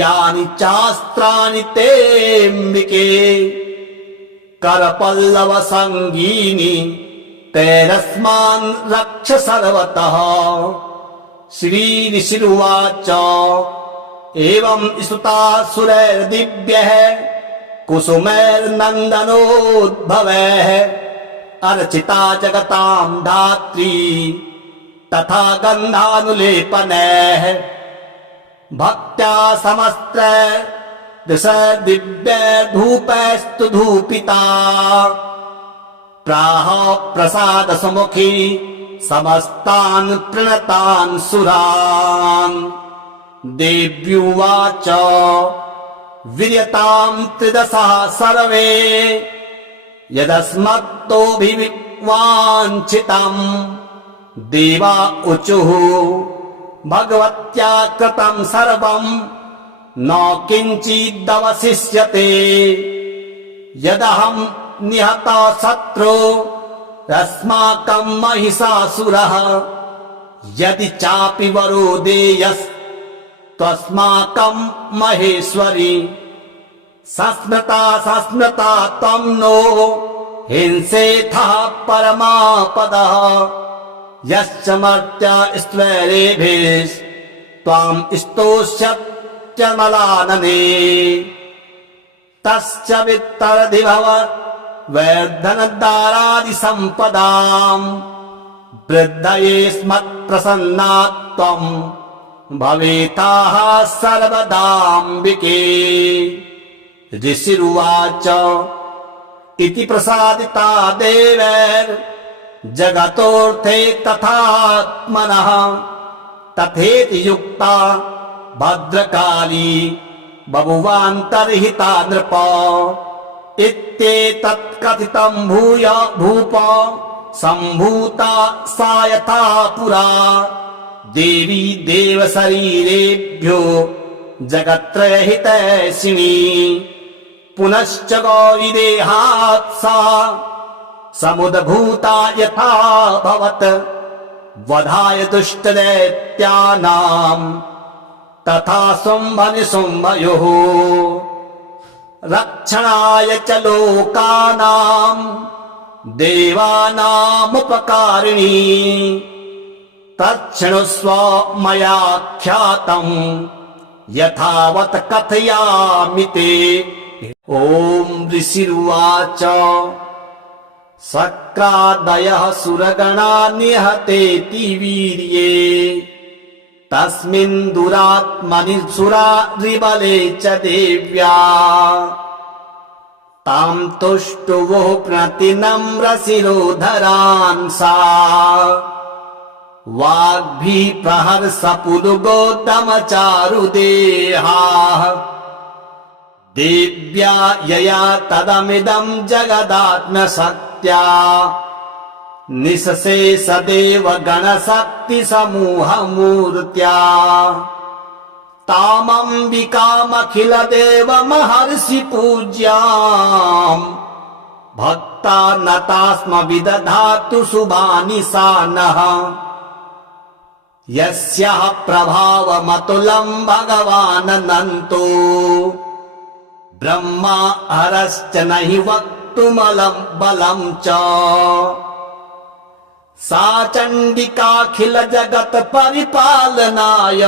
यानि चास्त्राणि तेऽम्बिके करपल्लवसङ्गीनि तैरस्मान् रक्ष सर्वतः श्रीऋषिरुवाच एवं स्तुतासुरैर्दिव्यः कुसुमैर्नन्दनोद्भवैः अर्चिता जगतां धात्री तथा गन्धानुलेपनैः भक्त्या समस्त्रैर्दिशैर्दिव्यैर्धूपैस्तु धूपिता प्राह प्रसादसुमुखी समस्तान् प्रणतान् सुरान् देव्युवाच वीर्यतां त्रिदशः सर्वे यदस्मत्तोऽभिवाञ्छितम् देवा ऊचुः भगवत्या कृतं सर्वं न किञ्चिदवशिष्यते यदहं निहता शत्रु अस्माकं महिषासुरः यदि चापि वरो देयस्त्वस्माकं महेश्वरि सस्मृता त्वं नो हिंसेथः परमापदः यश्च मर्त्या स्त्वैरेभिस्त्वां स्तोष्यत्यमलानने तस्य वित्तरधिभव वैर्धनदारादिसम्पदाम् वृद्धये स्मत्प्रसन्ना त्वं भवेताः सर्वदाम्बिके ऋषिरुवाच इति प्रसादिता देवैर्जगतोऽर्थे तथात्मनः तथेति युक्ता भद्रकाली बभुवान्तर्हिता नृप इत्येतत्कथितं भूय भूप सम्भूता सा यथा पुरा देवी देवशरीरेभ्यो जगत्त्रयहितैषिणी पुनश्च गौरीदेहात् सा समुद्भूता यथा भवत् वधाय दुष्टदैत्यानां तथा शुम्भनिशुम्भयोः रक्षणाय च लोकानां देवानामुपकारिणी तच्छृणुस्व मया ख्यातं यथावत् कथयामि ते ॐ ऋषिरुवाच शक्रादयः सुरगणा निहतेति वीर्ये तस्मिन् दुरात्मनि सुरा रिबले च देव्या तां तुष्टुवो प्रतिनम्रशिरोधरान् सा वाग्भिः प्रहर्षपुलुगोत्तमचारुदेहाः देव्या यया तदमिदं जगदात्मशक्त्या निःशेषदेव गणशक्तिसमूहमूर्त्या तामम्बिकामखिलदेवमहर्षि पूज्याम् भक्ता नतास्म विदधातु शुभानि सा नः यस्याः प्रभावमतुलं भगवाननन्तो ब्रह्मा हरश्च नहि वक्तुं मृत्युमलं बलं च सा चण्डिकाखिल जगत् परिपालनाय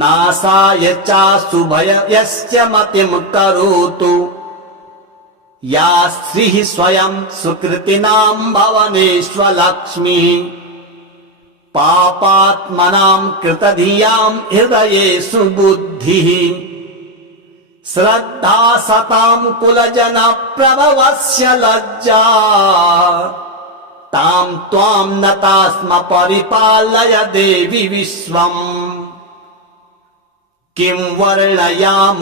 नाशाय चाशुभयस्य मतिं करोतु या श्रीः स्वयं सुकृतिनां भवनेष्वलक्ष्मीः पापात्मनां कृतधियां हृदयेषु बुद्धिः श्रद्धा सतां कुलजन प्रभवस्य लज्जा तां त्वां नता स्म परिपालय देवि विश्वम् किं वर्णयाम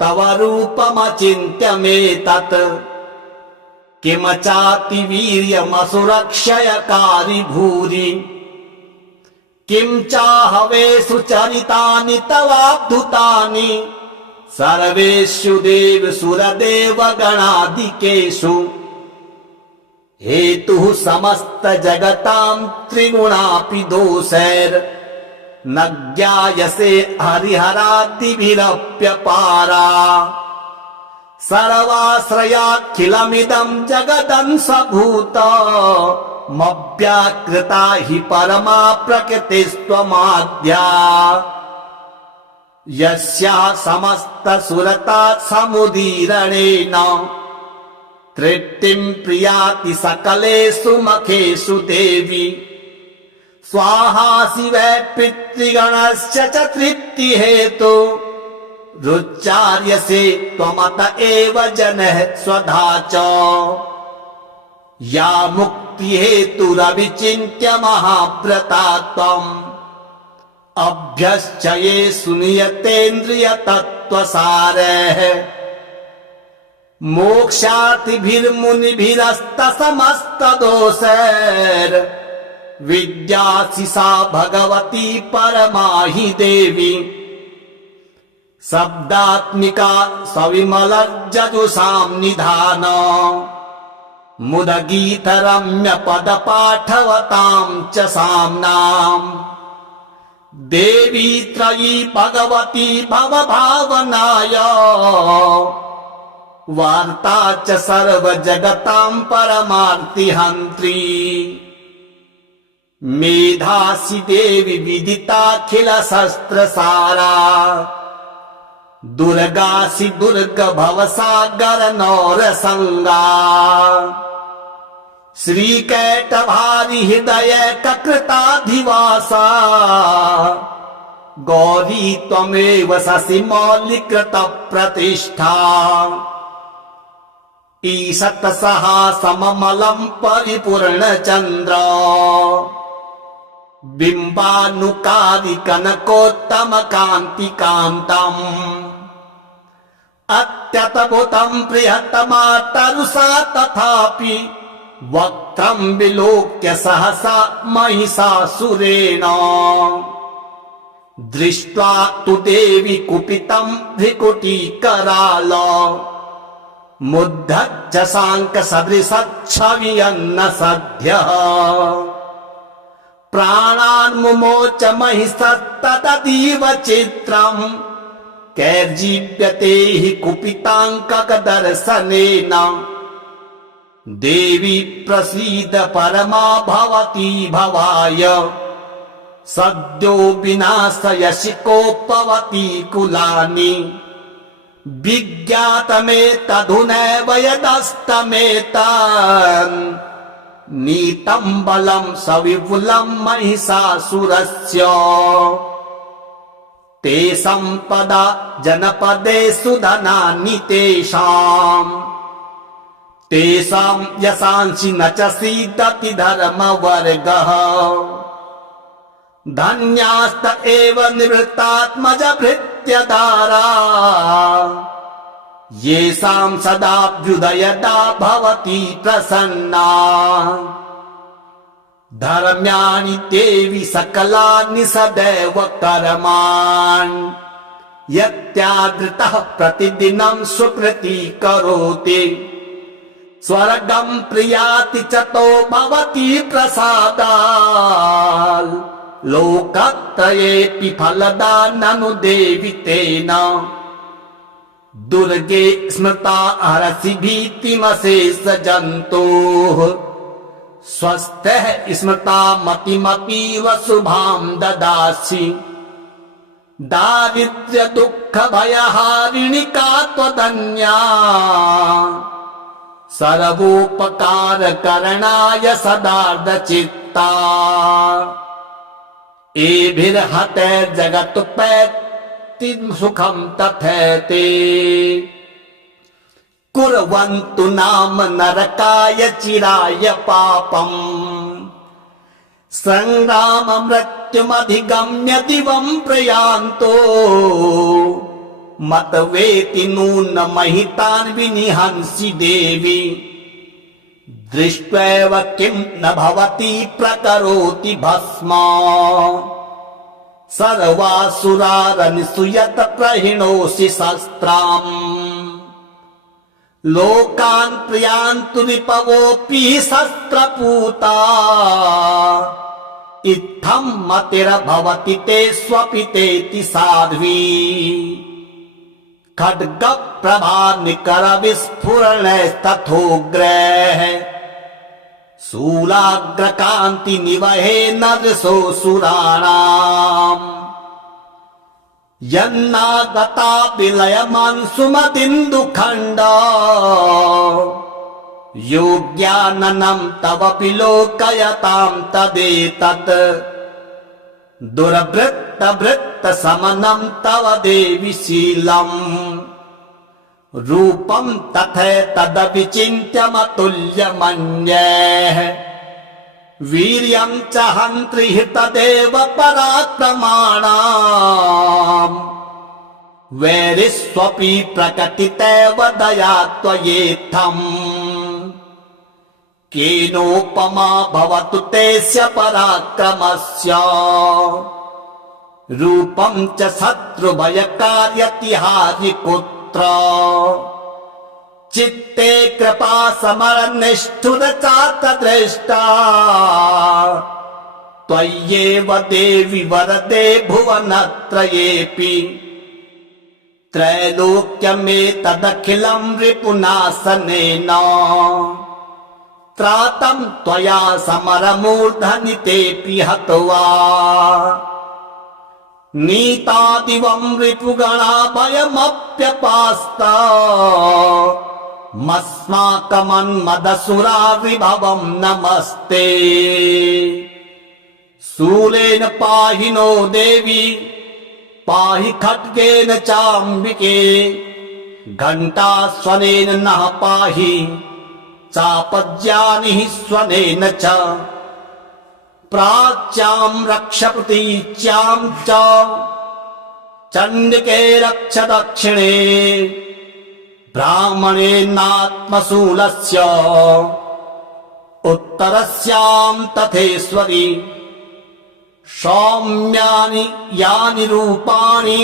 तव रूपमचिन्त्यमेतत् किम चातिवीर्यमसुरक्षयकारि भूरि किं चाहवेषु चरितानि तवाद्भुतानि सर्वेषु देवसुरदेवगणादिकेषु हेतुः समस्त जगतां त्रिगुणापि दोषैर् न ज्ञायसे हरिहरादिभिरप्यपारा सर्वाश्रयाखिलमिदं जगदंशभूत मव्याकृता हि परमा प्रकृतिस्त्वमाद्या यस्याः समस्तसुरता समुदीरणेन तृप्तिं प्रियाति सकलेषु मखेषु देवी स्वाहा शिवै पितृगणस्य च तृप्तिहेतु रुच्चार्यसे त्वमत एव जनः स्वधा च या मुक्तिहेतुरविचिन्त्य महाव्रता त्वम् अभ्यश्चये सुनियतेन्द्रियतत्त्वसारः मोक्षार्थिभिर्मुनिभिरस्तसमस्तदोषैर् विद्यासि सा भगवती परमा हि देवी शब्दात्मिका सविमलज्जजुषां निधान मुदगीतरम्य पदपाठवतां च साम्नाम् देवी त्रयी भगवती भवभावनाय वार्ता च सर्वजगतां परमार्तिहन्त्री मेधासि देवी विदिताखिल शस्त्रसारा दुर्गासि दुर्ग भवसागर नौरसंगा श्रीकैटभारि हृदय ककृताधिवासा गौरी त्वमेव शशि मौलिकृत प्रतिष्ठा ईषत् सहासममलं परिपूर्ण चन्द्र बिम्बानुकारि कनकोत्तम कान्ति कान्तम् अत्यद्भुतं प्रियतमा तरुषा तथापि वक्त्रं विलोक्य सहसा महिषासुरेण दृष्ट्वा तु देवी कुपितं भ्रिकुटीकराल मुद्धश्च शाङ्खसदृशच्छवियन्न सद्यः प्राणान् मुमोच महिषस्तदतीव चित्रम् कैर्जीव्यते हि कुपिताङ्ककदर्शनेन देवी प्रसीद परमा भवती भवाय सद्यो विनाशयसि कोपवती कुलानि विज्ञातमेतधुनैव यदस्तमेतान् नीतं बलं सविपुलं महिषासुरस्य ते सम्पदा जनपदेषु धनानि तेषां यशांसि न च सीदति धर्मवर्गः धन्यास्त एव निवृत्तात्मज भृत्यदारा येषां सदाभ्युदयदा भवति प्रसन्ना धर्म्याणि देवि सकलानि सदैव कर्माणि यत्यादृतः प्रतिदिनं सुकृती करोति स्वर्गं प्रियाति चतो भवति प्रसादात् लोकत्रयेऽपि फलदा ननु देवि तेन दुर्गे स्मृता हरसि भीतिमशेष जन्तोः स्वस्थः स्मृता मतिमपीव शुभां ददासि दारिद्र्य दुःख भयहारिणि का त्वदन्या सर्वोपकार करणाय सदार्धचित्ता एभिर्हते जगत्पैति सुखं तथैते कुर्वन्तु नाम नरकाय चिराय पापम् संग्राम मृत्युमधिगम्य दिवं प्रयान्तो मतवेति नून महितान् विनिहंसि देवी दृष्ट्वैव किं न भवति प्रकरोति भस्मा सर्वासुरारनिसूयत प्रहिणोषि शस्त्राम् लोकान् प्रियान्तु रिपवोऽपि शस्त्रपूता इत्थं मतिर्भवति ते स्वपितेति साध्वी खड्ग प्रभा निकर विस्फुरणैस्तथोग्रैः शूलाग्रकान्ति निवहे नदृशो सुराणाम् यन्नागता विलयमान् सुमतिन्दुखण्डा योग्याननं तव विलोकयतां तदेतत् दुर्वृत्त समनं तव देवि शीलम् रूपं तथैतदविचिन्त्यमतुल्यमन्यैः वीर्यं च हन्त्रि तदेव पराक्रमाणाम् वैरिष्वपि प्रकटितैव दया त्वयेत्थम् केनोपमा भवतु तेस्य पराक्रमस्य रूपं च शत्रुभयकार्यतिहारि कुत्र चित्ते कृपा समरनिष्ठुर चातदृष्टा त्वय्येव देवि वरदे भुवनत्रयेऽपि त्रैलोक्यमेतदखिलं रिपुनाशनेन त्रातं त्वया समरमूर्धनि तेऽपि हत्वा नीतादिवं रिपुगणा भयमप्यपास्ता मस्माकमन्मदसुरा विभवं नमस्ते शूलेन पाहि नो देवी पाहि खड्गेन चाम्बिके घण्टास्वनेन नः पाहि चापज्यानि स्वनेन च प्राच्यां रक्ष प्रतीच्यां च चण्डिके रक्ष दक्षिणे ब्राह्मणेनात्मशूलस्य उत्तरस्यां तथेश्वरि सौम्यानि यानि रूपाणि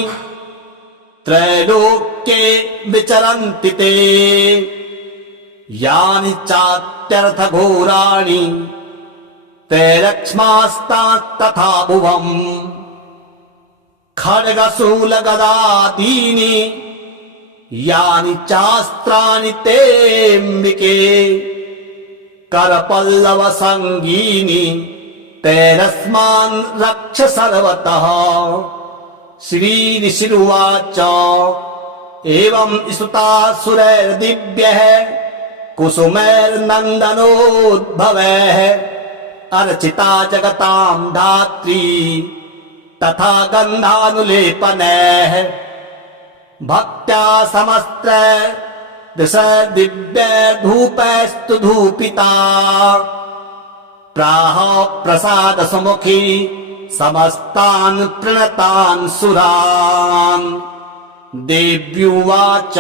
त्रैलोक्ये विचरन्ति ते यानि चात्यर्थघोराणि तैरक्ष्मास्तास्तथा भुवम् खड्गशूलगदादीनि यानि चास्त्राणि तेऽम्बिके करपल्लवसङ्गीनि तैरस्मान् रक्ष सर्वतः श्रीऋषिरुवाच एवं स्तुतासुरैर्दिव्यः कुसुमैर्नन्दनोद्भवैः अर्चिता जगतां धात्री तथा गन्धानुलेपनैः भक्त्या समस्त्रदिशदिव्यैर्धूपैस्तु धूपिता प्राह प्रसाद सुमुखी समस्तान् प्रणतान् सुरान् देव्युवाच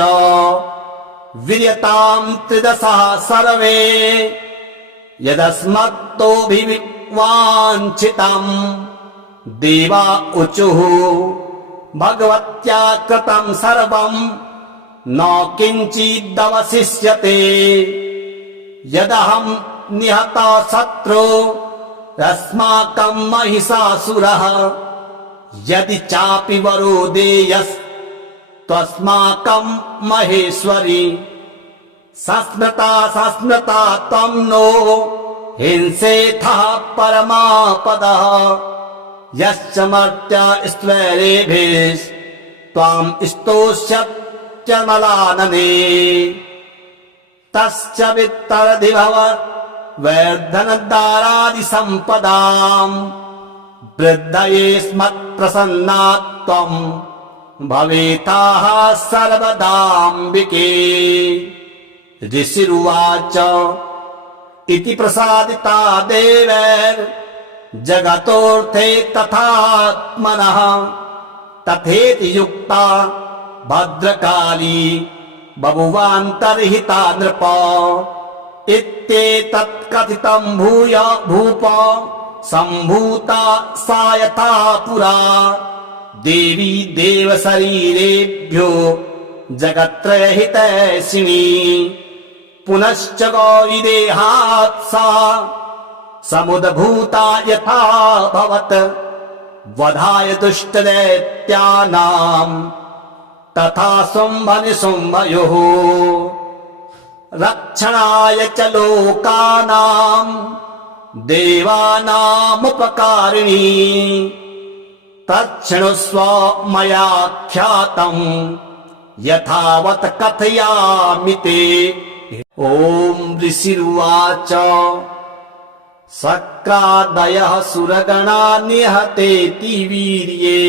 वीर्यतां त्रिदशः सर्वे यदस्मत्तोऽभिवाञ्छितम् देवा ऊचुः भगवत्या कृतं सर्वं न किञ्चिदवशिष्यते यदहं निहता शत्रु अस्माकं महिषासुरः यदि चापि वरो देयस् त्वस्माकं महेश्वरी सस्मृता त्वं नो हिंसेथः परमापदः यश्च मर्त्य स्त्वरेभिस्त्वां स्तोष्यत्यमलानने तस्य वित्तरधिभव वैर्धनदारादिसम्पदाम् वृद्धये स्मत्प्रसन्नात् त्वं भवेताः सर्वदाम्बिके। ऋषिरुवाच इति प्रसादिता देवैर्जगतोऽर्थे तथात्मनः तथेति युक्ता भद्रकाली बभुवान्तर्हिता नृप इत्येतत् कथितं भूय भूप सम्भूता सा यथा पुरा देवी देवशरीरेभ्यो जगत्त्रयहितैषिणी पुनश्च गौरी देहात् सा समुद्भूता यथा भवत् वधाय दुष्टदैत्यानां तथा शुम्भनिशुम्भयोः रक्षणाय च लोकानां देवानामुपकारिणी तच्छृणुस्व मया ख्यातं यथावत् कथयामि ते। ॐ ऋषिरुवाच शक्रादयः सुरगणा निहतेति वीर्ये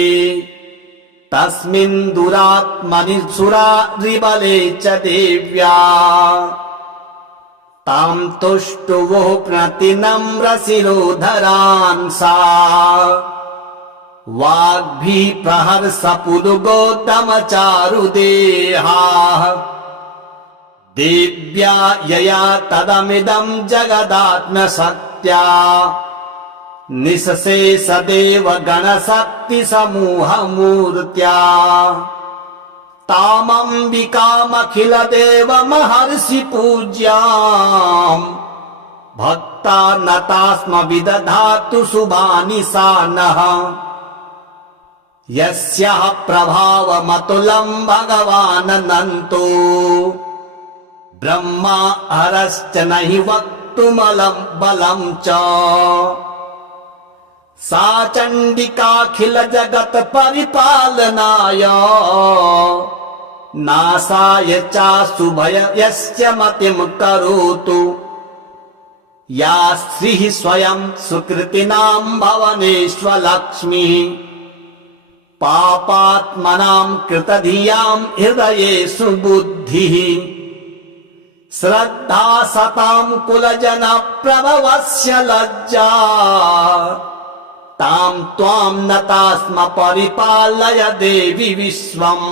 तस्मिन् दुरात्मनि सुरा रिबले च देव्या तां तुष्टुवुः प्रतिनम्रशिरोधरान् सा वाग्भिः प्रहर्षपुलुगोत्तमचारुदेहाः देव्या यया तदमिदं जगदात्मशक्त्या निःशेषदेव गणशक्तिसमूहमूर्त्या तामम्बिकामखिलदेवमहर्षि पूज्याम् भक्ता नतास्म विदधातु शुभानि सा नः यस्याः प्रभावमतुलं भगवानन्तो ब्रह्मा हरश्च नहि वक्तुमलं बलं च सा चण्डिकाखिल जगत् परिपालनाय नाशाय चाशुभयस्य मतिं करोतु या श्रीः स्वयं सुकृतिनां भवनेष्वलक्ष्मीः पापात्मनां कृतधियां हृदयेषु बुद्धिः श्रद्धा सतां कुलजन प्रभवस्य लज्जा तां त्वां नतास्म परिपालय देवि विश्वम्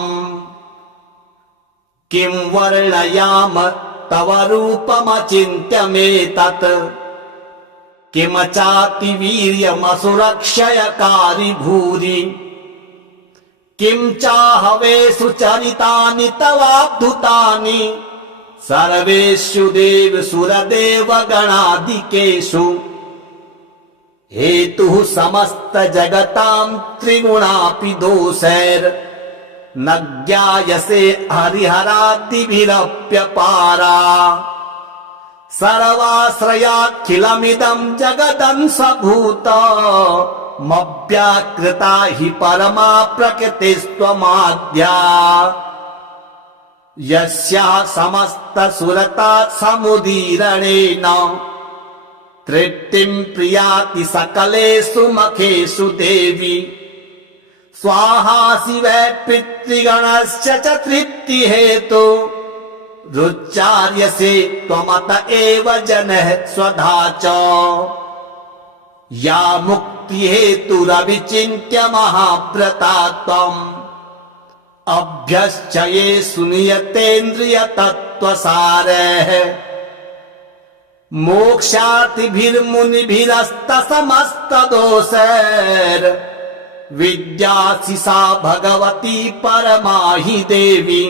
किं वर्णयाम तव रूपमचिन्त्यमेतत् किम चाति वीर्यमसुरक्षयकारि भूरि किं चाहवेषु चरितानि तवाद्भुतानि सर्वेषु देवसुरदेव गणादिकेषु हेतुः समस्त जगतां त्रिगुणापि दोषैर्न ज्ञायसे हरिहरादिभिरप्यपारा सर्वाश्रयाखिलमिदं जगदंशभूत मव्याकृता हि परमा प्रकृतिस्त्वमाद्या यस्या समस्त सुरता समुदीरणेन तृप्तिं प्रियाति सकलेषु मखेषु देवी स्वाहा शिवै पितृगणस्य च तृप्तिहेतु रुच्चार्यसे त्वमत एव जनः स्वधा च या मुक्तिहेतुरविचिन्त्य महाव्रता त्वम् अभ्यश्चये सुनियतेन्द्रियतत्त्वसारः मोक्षार्थिभिर्मुनिभिरस्तसमस्तदोषैर् विद्यासि सा भगवती परमा हि देवी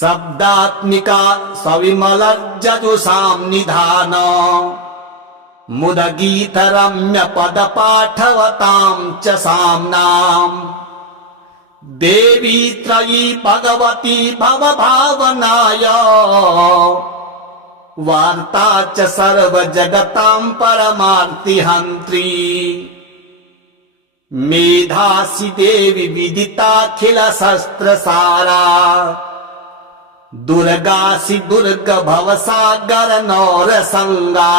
शब्दात्मिका सविमलज्जजुषां निधान मुदगीतरम्य पदपाठवतां च साम्नाम् देवी त्रयी भगवती भवभावनाय वार्ता च सर्वजगतां परमार्तिहन्त्री मेधासि देवी विदिताखिल शस्त्रसारा दुर्गासि दुर्ग भवसागर नौरसंगा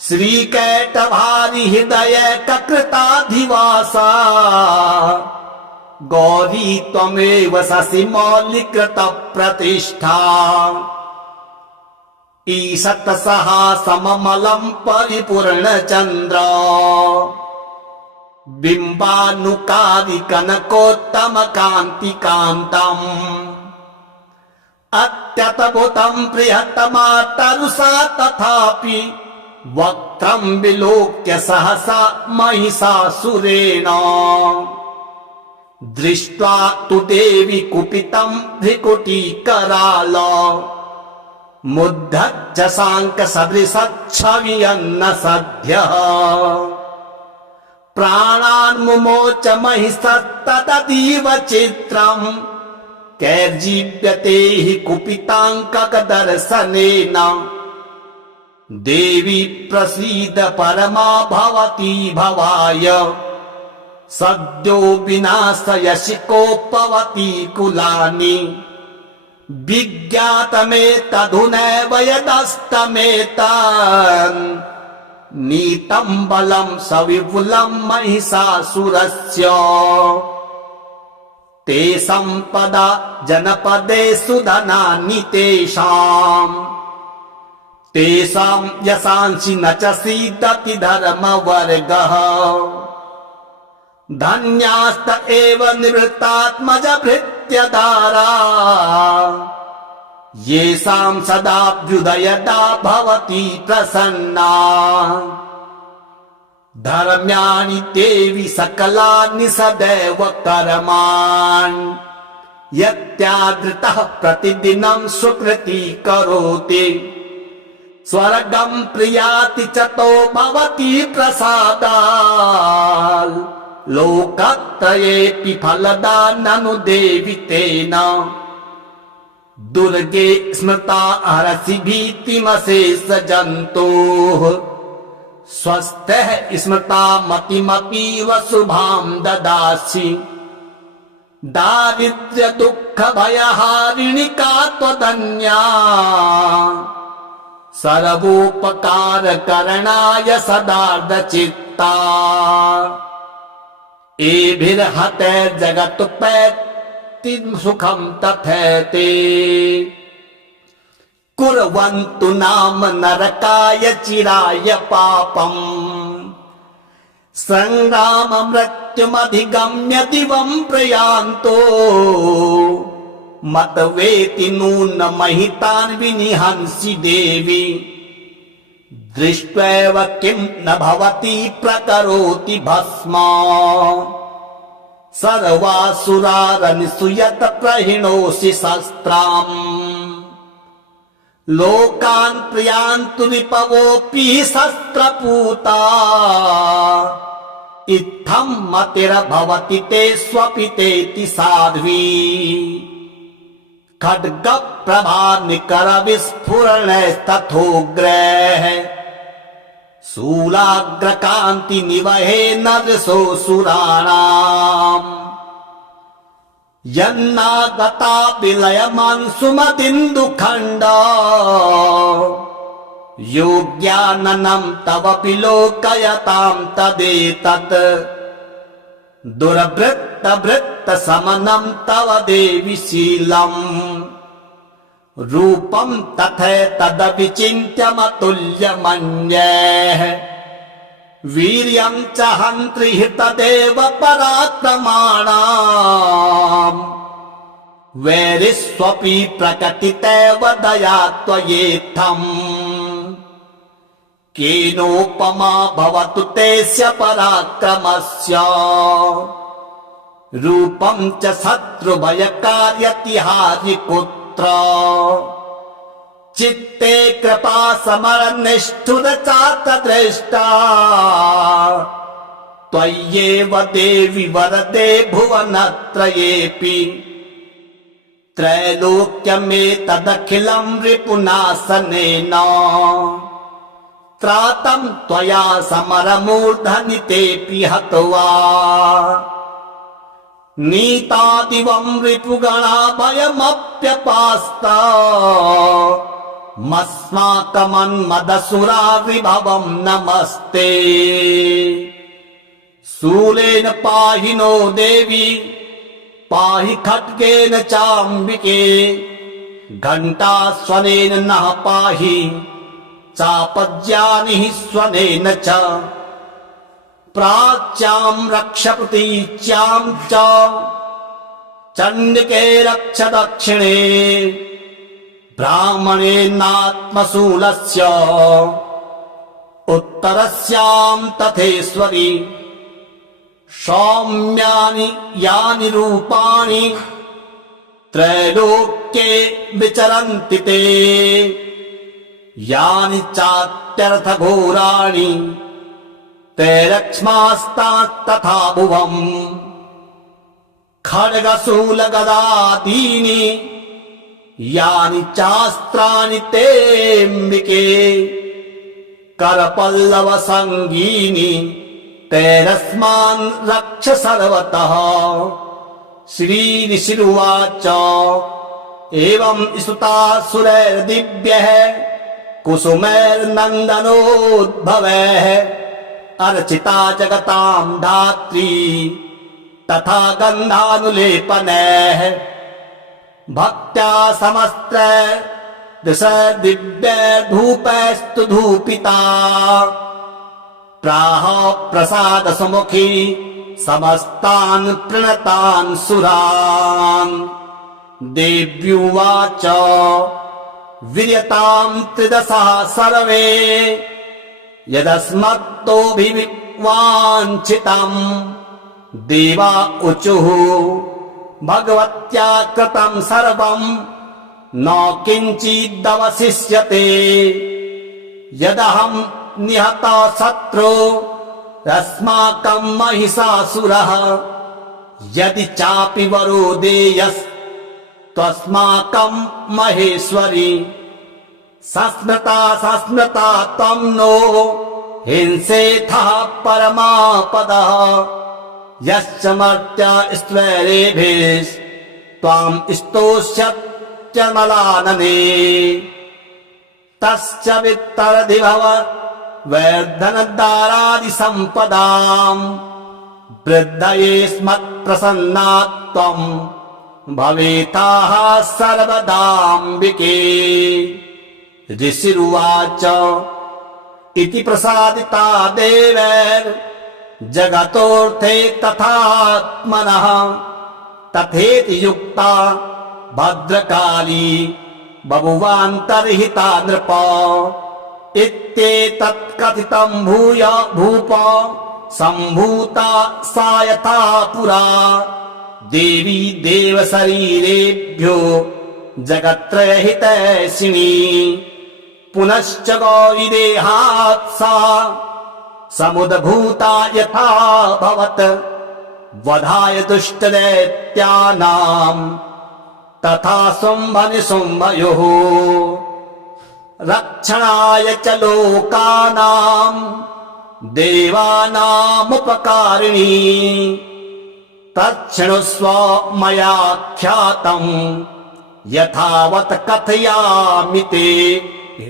श्रीकैटभारि हृदय ककृताधिवासा गौरी त्वमेव शशि मौलिकृत प्रतिष्ठा ईशत सहासममलं परिपूर्ण चंद्र बिंबानुकारी कनकोत्तम कांति कांतम् अत्यतभुतं प्रियतमा तरुषा तथापि वक्त्रं विलोक्य सहसा महिषासुरेण दृष्ट्वा तु देवी कुपितं भ्रिकुटीकराल मुद्धच्च शांक सदृशच्छवियन्न सद्यः प्राणान् मुमोच महिषस्तदतीव चित्रम् कैर्जीव्यते हि कुपिताङ्ककदर्शनेन देवी प्रसीद परमा भवती भवाय सद्यो विनाशयसि कोपवती कुलानि विज्ञातमेतधुनैव यदस्तमेतन् नीतं बलं सविपुलं महिषासुरस्य ते सम्पदा जनपदेषु धनानि तेषां यशांसि न च सीदति धर्मवर्गः धन्यास्त एव निवृत्तात्मज भृत्यदारा येषां सदाभ्युदयदा भवति प्रसन्ना धर्म्याणि देवि सकलानि सदैव कर्माणि यत्यादृतः प्रतिदिनं सुकृती करोति स्वर्गं प्रियाति चतो भवति प्रसादात् लोकत्रयेऽपि फलदा ननु देवि तेन दुर्गे स्मृता हरसि भीतिमशेष जन्तोः स्वस्थः स्मृता मतिमपीव शुभां ददासि दारिद्र्य दुःख भयहारिणि का त्वदन्या सर्वोपकार करणाय सदार्धचित्ता एभिर्हते जगत्पैति सुखं तथैते कुर्वन्तु नाम नरकाय चिराय पापम् संग्राम मृत्युमधिगम्य दिवं प्रयान्तो मतवेति नून महितान् विनिहंसि देवी दृष्ट्वैव किं न भवति प्रकरोति भस्म सर्वासुरारनिसूयत प्रहिणोषि शस्त्राम् लोकान् प्रियान्तु रिपवोऽपि शस्त्रपूता इत्थं मतिर्भवति ते स्वपितेति साध्वी खड्ग प्रभा निकर विस्फुरणस्तथोग्रैः शूलाग्र कांति निवहे नरसो सुराणाम् यन्नागता विलयमान् सुमतिन्दुखण्ड योग्याननं तव विलोकयतां तदेतत् दुर्वृत्त वृत्त समनं तव देवि शीलम् रूपं तथैतदविचिन्त्यमतुल्यमन्यैः वीर्यं च हन्त्रि तदेव पराक्रमाणाम् वैरिष्वपि प्रकटितैव दया त्वयेत्थम् केनोपमा भवतु तेस्य पराक्रमस्य रूपं च शत्रुभयकार्यतिहारिपुत्र चित्ते कृपा समरनिष्ठुर चातदृष्टा त्वय्येव देवि वरदे भुवनत्रयेऽपि त्रैलोक्यमेतदखिलं रिपुनाशनेन त्रातं त्वया समरमूर्धनि तेऽपि हत्वा नीतादिवं रिपुगणा भयमप्यपास्ता मस्माकमन्मदसुरा विभवं नमस्ते शूलेन पाहि नो देवी पाहि खड्गेन चाम्बिके घण्टास्वनेन नः पाहि चापज्यानिः स्वनेन च प्राच्यां रक्ष प्रतीच्यां च चण्डिके रक्ष दक्षिणे ब्राह्मणेनात्मशूलस्य उत्तरस्यां तथेश्वरि सौम्यानि यानि रूपाणि त्रैलोक्ये विचरन्ति ते यानि चात्यर्थघोराणि तैरक्ष्मास्तास्तथा भुवम् खड्गशूलगदादीनि यानि चास्त्राणि तेऽम्बिके करपल्लवसङ्गीनि तैरस्मान् रक्ष सर्वतः श्रीऋषिरुवाच एवं स्तुतासुरैर्दिव्यः कुसुमैर्नन्दनोद्भवैः अर्चिता जगतां धात्री तथा गन्धानुलेपनैः भक्त्या समस्त्रैर्दिशैर्दिव्यैर्धूपैस्तु धूपिता प्राह प्रसाद सुमुखी समस्तान् प्रणतान् सुरान् देव्युवाच वीर्यतां त्रिदशः सर्वे यदस्मत्तोऽभिवाञ्छितम् देवा ऊचुः भगवत्या कृतं सर्वं न किञ्चिदवशिष्यते यदहं निहता शत्रु अस्माकं महिषासुरः यदि चापि वरो देयस्त्वस्माकं महेश्वरि सस्मृता त्वं नो हिंसेथः परमापदः यश्च मर्त्या स्त्वैरेभिस्त्वां स्तोष्यत्यमलानने तश्च वित्तरधिभव वैर्धनदारादिसम्पदाम् वृद्धये स्मत्प्रसन्ना त्वं भवेताः सर्वदाम्बिके ऋषिरुवाच इति प्रसादिता देवैर्जगतोऽर्थे तथात्मनः तथेति युक्ता भद्रकाली बभुवान्तर्हिता नृप इत्येतत् कथितं भूय भूप सम्भूता सा यथा पुरा देवी देवशरीरेभ्यो जगत्त्रयहितैषिणी पुनश्च गौरीदेहात् सा समुद्भूता यथा भवत् वधाय दुष्टदैत्यानां तथा शुम्भनिशुम्भयोः रक्षणाय च लोकानां देवानामुपकारिणी तच्छृणुस्व मया ख्यातं यथावत् कथयामि ते।